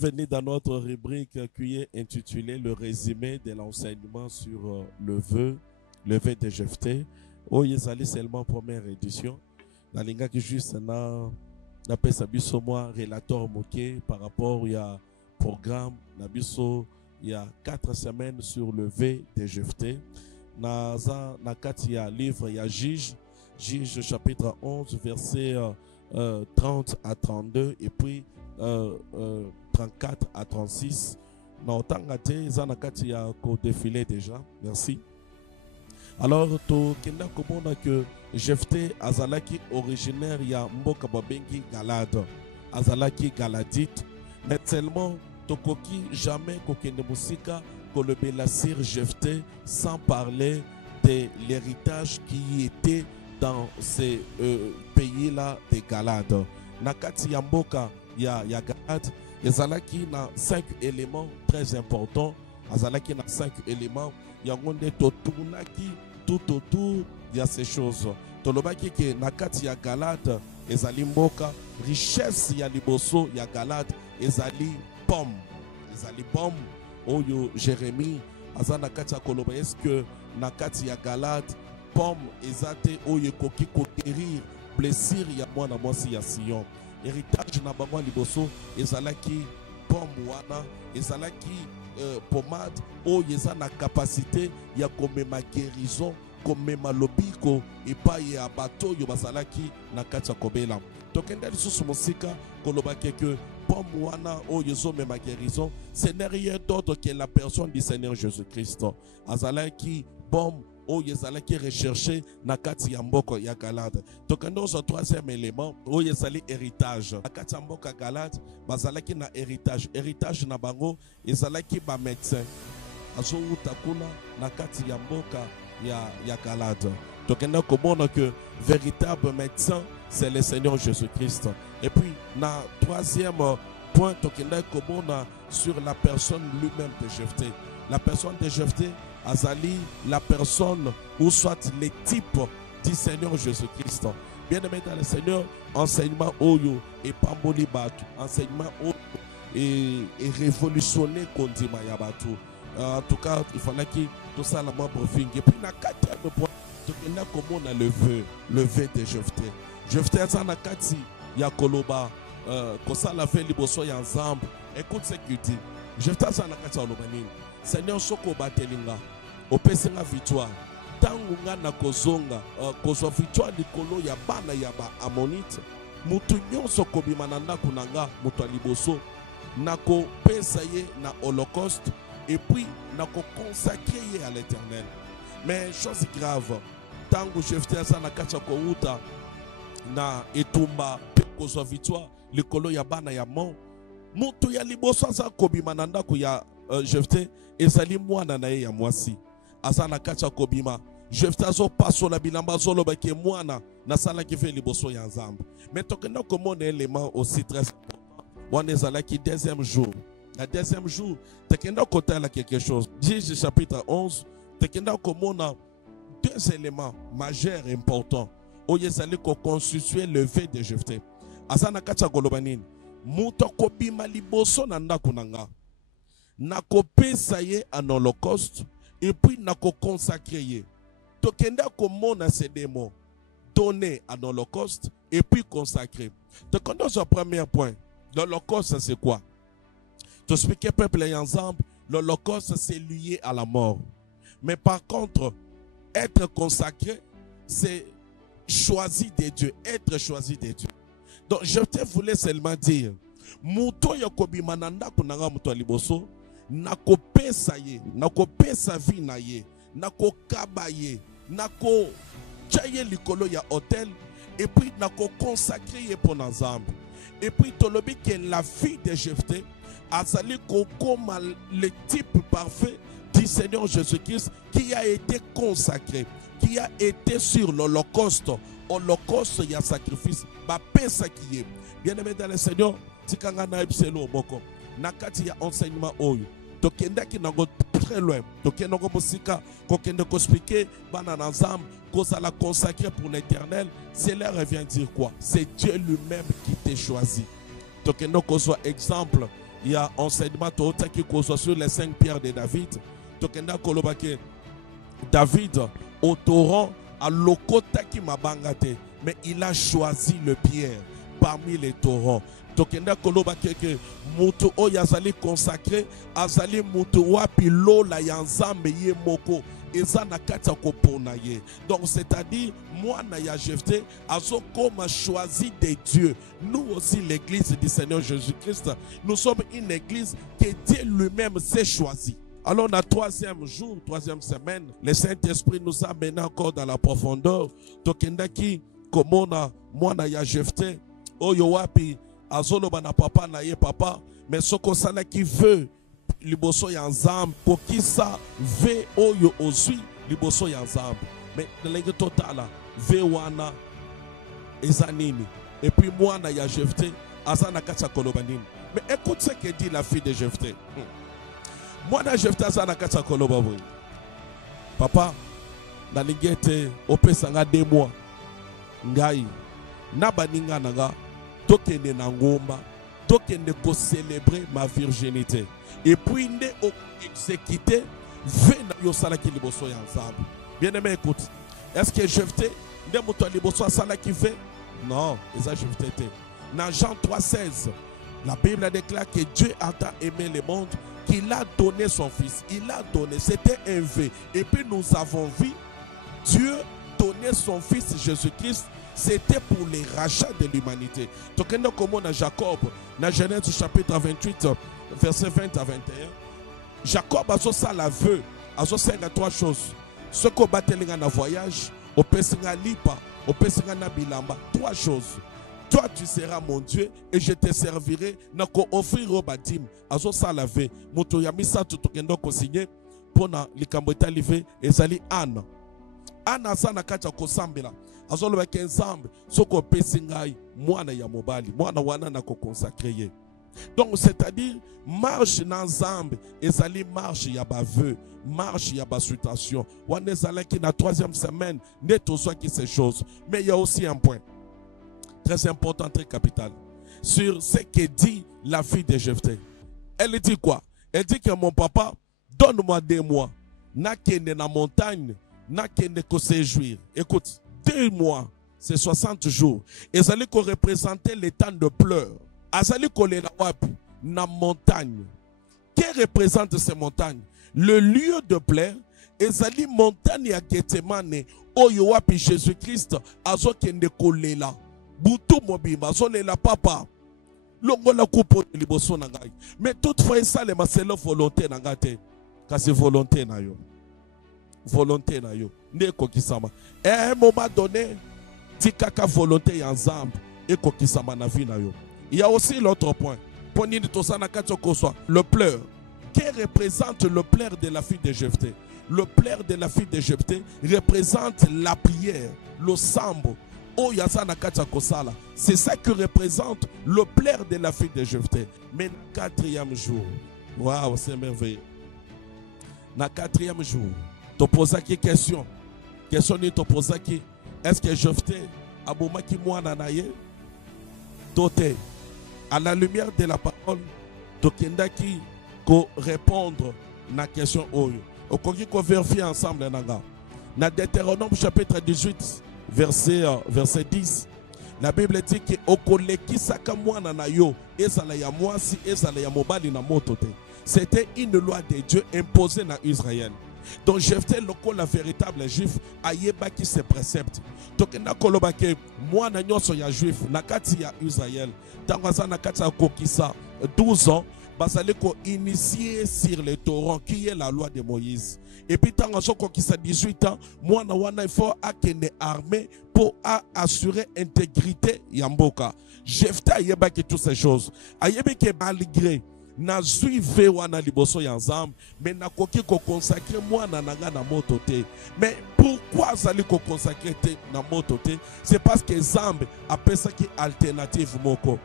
Bienvenue dans notre rubrique qui est intitulée le résumé de l'enseignement sur le vœu de Jephthé. Oh, il allé seulement première édition. Dans les gars qui juste na pesa biso moi relateur moqué par rapport il y a programme na biso il y a 4 semaines sur le vœu de Jephthé. Na kati ya livre il y a Juge chapitre 11 verset 30 à 32 et puis 34 à 36. Non, tangate zanakati ya ko défilé déjà. Merci. Alors to kenda komona que Jephthé azalaki originaire ya mboka babengi Galade. Azalaki galadite. Mais tellement tokoki jamais kokende musika kolobela sir Jephthé sans parler de l'héritage qui était dans ces pays-là de Galade. Nakati ya mboka ya Galade, ezalaki na 5 éléments très importants. Azalaki na 5 éléments. Yangonde totunaki tout autour de ces choses. Tolobaki ke nakati ya Galade ezali mboka, richesse ya liboso ya Galade ezali pomme. Ezali pomme. Oyo Jérémie azana kati ya koloba, est-ce que nakati ya Galade pomme ezate oyo koki kokérir blessure ya mwana mwasi ya Sion. Héritage na bango liboso ezalaki pomme wana, ezalaki pommade oyo eza na capacité ya komema guérison, komema lobiko epai ya bato oyo bazalaki na kati ya kobela. Tokende lisusu mosika kolobaki que pomme wana oyo ezomema guérison, ce n'est rien d'autre que la personne du Seigneur Jésus-Christ. Azalaki pomme oyo ezalaki recherché na kati ya mboka ya Galade. Tokende au troisième élément oyo ezali héritage. Na kati ya mboka Galade bazalaki na héritage. Héritage na bango ezalaki ba médecin. Azouta kuna na kati ya mboka ya Galade. Tokende komona que véritable médecin c'est le Seigneur Jésus-Christ. Et puis na troisième point tokende komona sur la personne lui-même de Jephthé. La personne de Jephthé azali la personne ou soit les types du Seigneur Jésus-Christ. Bien aimé dans le Seigneur, enseignement oyo et pamboli batu, enseignement oyo et révolutionner kondima ya batu. En tout cas, il fallait que tout ça la membre fingue. Et puis na quatrième point, tout na comment on a le vœu de Jephthé. Jephthé a na kati ya koloba kosa la fait liboso ya ensemble. Écoute ce qu'il dit. Jephthé a na kati ya lobanini. Seigneur soko batelinga opesenga victoire tangu nga na kozonga kozwa victoire likolo ya bana ya ba Amonite mutu nyonso kobima na ndako na nga mutu aliboso nako pesa ye na holocauste et puis nako consacrer ye à l'Éternel. Mais chose grave tangu Jephthé asa na kacha kouta na etumba kozwa victoire likolo ya bana ya mon mutu ya liboso asa kobima na ndako ya Jephthé ezali mwana na ye ya mwasi azana kacha kobima. Jephthé azo paso la bilamba zolo bake mwana na sala ki fe liboso ya nzambe. Mais tokenda komona élément aussi très important. Wana ezalaki deuxième jour. La deuxième jour tokenda kotala quelque chose. Juge chapitre 11 tokenda komona 2 éléments majeurs et importants. Oyo ezali ko constituer le vœu de Jephthé. Azana kacha kolobanini muto kobima liboso na ndako nanga. Nako pesa ye en holocauste et puis nako consacrer ye. Tokenda komona ces démons donner en holocauste et puis consacrer. Tokenda au premier point. L'holocauste c'est quoi? Tu expliquer peuple et ensemble, l'holocauste c'est lié à la mort. Mais par contre, être consacré c'est choisi de Dieu, être choisi de Dieu. Donc je te voulais seulement dire muto yakobi mananda kunanga muto liboso nako pesa ye, nako pesa vie na ye, nako kaba ye, nako chaye likolo ya hôtel et puis nako consacrer ye pour ensemble. Et puis tolobi que la fille de Jephthé azali comme le type parfait du Seigneur Jésus-Christ qui a été consacré, qui a été sur l'holocauste. Holocauste il y a sacrifice, ba pesa qui est. Bien aimé dans le Seigneur, tikanga na ebselo moko. Nakati ya enseignement oyo. Tokenda ki nango très loin. Tokenda ko musika kokende ko expliquer bana ensemble qu'on la consacrer pour l'Éternel. Cela revient dire quoi? C'est Dieu lui-même qui t'a choisi. Tokenda ko soit exemple il y a enseignement qui soit sur les 5 pierres de David. Tokenda kolobake David au torrent à lokota qui mabangate, mais il a choisi le pierre parmi les torrents. Tokenda kolobake que mutu o yazali consacré azali mutu wapi lola yanzambe ye moko. Donc c'est-à-dire moi Naya Jephté Azokoma choisi des dieux. Nous aussi l'église du Seigneur Jésus-Christ, nous sommes une église que Dieu lui-même s'est choisi. Alors on a 3e jour, 3e semaine, le Saint-Esprit nous a mené encore dans la profondeur. Tokendaki komona moi Naya Jephté oyo wapi azoloba na papa na ye papa, mais soko sana qui veut liboso ya nzambe kokisa ve oyo ozwi liboso ya nzambe, mais ndenge totala ve wana eza nini, et puis mwana ya Jephté aza na kati ya koloba nini. Mais écoute ce que dit la fille de Jephté. Mwana Jephté aza na kati ya koloba boye, papa nalingi ete opesanga 2 mois ngai na baninga nanga tokende na ngomba tokende ko célébrer ma virginité, et puis ne exécuter vena yosala ki liboso ya nzambe. Bien aimé, écoute, est-ce que Jephté ne moto liboso asala ki ve? Non, eza Jephté te. Dans Jean 3,16, la Bible déclare que Dieu a tant aimé le monde qu'il a donné son fils. Il a donné, c'était un V. Et puis nous avons vu Dieu donner son fils Jésus-Christ. C'était pour les rachats de l'humanité. Donc, comme dans Jacob, dans Genèse chapitre 28, verset 20 à 21, Jacob a fait ça la vœu, a fait 3 choses. Ce qu'on battait dans le voyage, au Pessinga Lipa, au Pessinga Nabilamba, 3 choses. Toi, tu seras mon Dieu et je te servirai. Nako offrir au badim. A fait ça la vœu. Moto yamisa tout kendo ko signé pour na likambota livé ezali Anne. Anne sana kacha ko sambela. Azolo beke ensemble soko pesingai mwana ya mobali mwana wana na ko consacrer. Donc c'est-à-dire marche ensemble ezali marche ya baveu, marche ya basutation. Wana ezala ki na 3e semaine net soit qui ces choses. Mais il y a aussi un point très important, très capital sur ce que dit la fille de Jephté. Elle dit quoi? Elle dit que mon papa donne-moi 2 mois na kende na montagne na kende ko séjour. Écoute, 2 mois, c'est 60 jours. Et ça allait représenter les temps de pleurs. Azali kole na wapi na montagne. Qui représente ces montagnes? Le lieu de pleurs. Ezali montagne ya Gethsemane oyo wapi Jésus-Christ azo kende kolela. Butu mobimba azo lela papa. Longola kupo liboso na ngai. Mais toutefois ça le maselo volonté na ngate. Kasi volonté na yo. Volonté na yo. Ne kokisama. Et à un moment donné, tikaka volonté ya nzambe et kokisama na vie na yo. Il y a aussi l'autre point. Le pleur. Qui représente le pleur de la fille de Jephté? Le pleur de la fille de Jephté représente la prière, le sambo. Oh, yazana kacha kosala. C'est ça qui représente le pleur de la fille de Jephté. Mais le 4e jour, waouh, c'est merveilleux. Le 4e jour, tu poses qui question? Question ni tu poses qui? Est-ce que Jephté a bouma qui moi nanaye? Toté. À la lumière de la parole, tokenda qui ko répondre na question oyo. Okoki ko vérifier ensemble nanga. Na Deutéronome chapitre 18 verset 10. La Bible dit que okoleki saka mwana na yo ezala ya mwasi ezala ya mobali na moto te. C'était une loi de Dieu imposée na Israël. Donc Jephté loko la véritable juif ayeba qui se précepte. Donc na koloba ke mwana nyonso ya juif na kati ya Israël tangaza na kati ya kokisa 12 ans basale ko initié sur le torrent qui est la loi de Moïse. Et puis tangazo kokisa 18 ans mwana wana il faut akende armé pour assurer intégrité ya mboka. Jephté ayeba que toutes ces choses ayeba que malgré na suive wana liboso ya nzambe mais na koki ko consacrer mwana nanga na moto te. Mais pourquoi zali ko consacrer te na moto te? C'est parce que nzambe apesa ki alternative moko.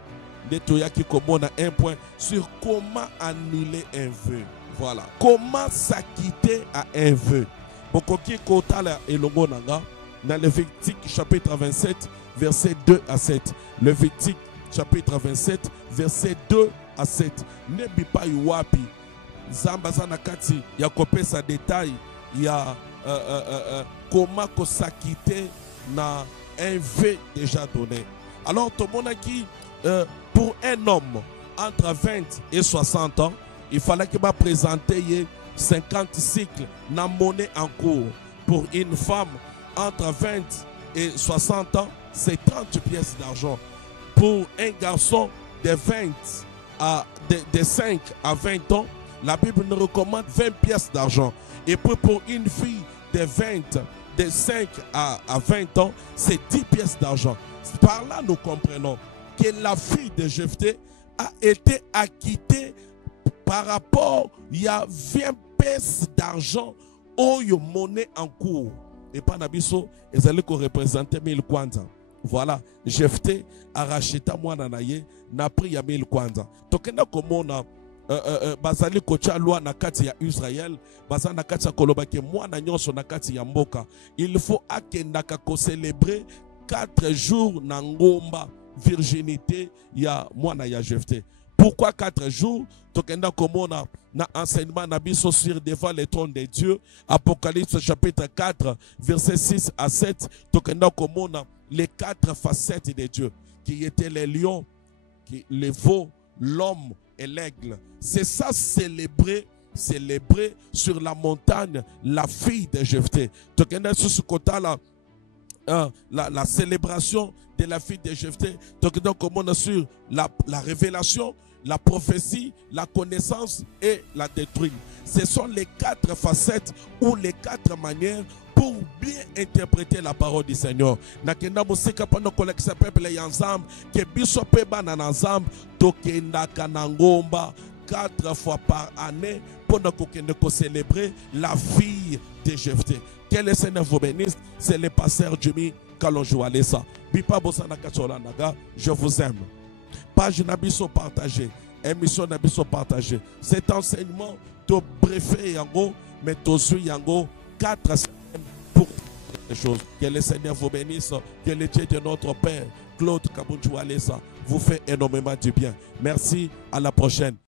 Netoya ki komona un point sur comment annuler un vœu. Voilà. Comment s'acquitter à un vœu. Bokoki kotala elongo nanga dans Lévitique chapitre 27 verset 2 à 7. Lévitique chapitre 27 verset 2 à 7. Nebipa Iwapi. Zamba na kati ya kopesa détail ya comment s'acquitter na un V déjà donné. Alors tout le monde qui pour un homme entre 20 et 60 ans, il fallait qu'il m'a présenté 50 cycles na monnaie en cours. Pour une femme entre 20 et 60 ans, c'est 30 pièces d'argent. Pour un garçon de 5 à 20 ans, la Bible nous recommande 20 pièces d'argent. Et puis pour une fille de 5 à 20 ans, c'est 10 pièces d'argent. Par là, nous comprenons que la fille de Jephthé a été acquittée par rapport à 20 pièces d'argent ou monnaie en cours. Et pas nabiso, ils allaient représenter 1000 kwanza. Voilà, Jephthé a racheté moi nanaye, n'a pris 1000 kwanza. Tokenda komona bazali kocha loi na kati ya Israël, bazana na kati ya koloba ke mwana nyonso na kati ya mboka, il faut akendaka ko célébrer 4 jours na ngomba virginité ya mwana ya Jephthé. Pourquoi 4 jours? Tokenda komona na enseignement na biso sur devant le trône de Dieu, Apocalypse chapitre 4 verset 6 à 7. Tokenda komona les 4 facettes de Dieu qui étaient les lions, les veaux, l'homme et l'aigle. C'est ça célébrer sur la montagne la fille de Jephthé. Tokenda sur ce côté-là la célébration de la fille de Jephthé. Tokenda komona sur la révélation, la prophétie, la connaissance et la doctrine. Ce sont les 4 facettes ou les 4 manières pour bien interpréter la parole du Seigneur. Nakenda musika pano kolekisa peuple ensemble que biso pe bana ensemble tokenda kanangomba 4 fois par année pour nous célébrer la fille de Jephthé. Que le Seigneur vous bénisse. C'est le pasteur Jimmy Kalonjo Alessa. Bipa Bosana Kacholandaga, je vous aime. Page Nabiso partagée, émission Nabiso partagée. Cet enseignement, to brefé yango, mais to suis yango 4 semaines pour les choses. Que le Seigneur vous bénisse, que le Dieu de notre Père, Claude Kabunju Alessa, vous fait énormément du bien. Merci, à la prochaine.